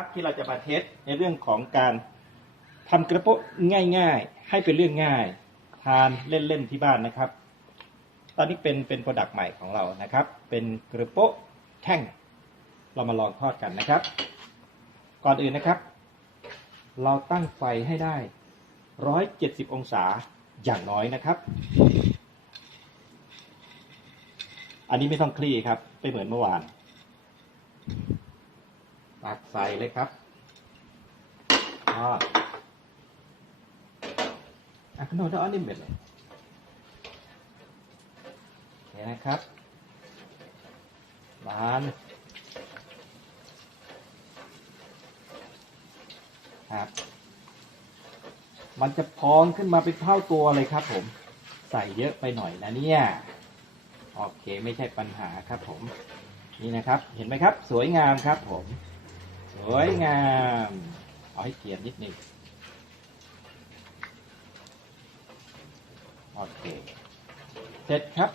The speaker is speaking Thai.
ครับที่เราจะมาเทสในเรื่องของการทำกระโปะง่ายๆ ให้เป็นเรื่องง่าย ทานเล่นๆที่บ้านนะครับ ตอนนี้เป็นเป็นโปรดักต์ใหม่ของเรานะครับ เป็นกระโปะแท่ง เรามาลองทอดกันนะครับ ก่อนอื่นนะครับ เราตั้งไฟให้ได้ 170 องศาอย่างน้อยนะครับ อันนี้ไม่ต้องคลี่ครับไม่เหมือนเมื่อวาน ตักใส่เลยครับทอดอะขนมดอกนิ่มเบ็ดเลยนี่นะครับร้านครับ มันจะพองขึ้นมาเป็นเท่าตัวเลยครับผม ใส่เยอะไปหน่อยนะเนี่ย โอเคไม่ใช่ปัญหาครับผม นี่นะครับ เห็นไหมครับ สวยงามครับผม สวยงาม เอาให้เกียรนิดหนึ่งโอเค เสร็จครับ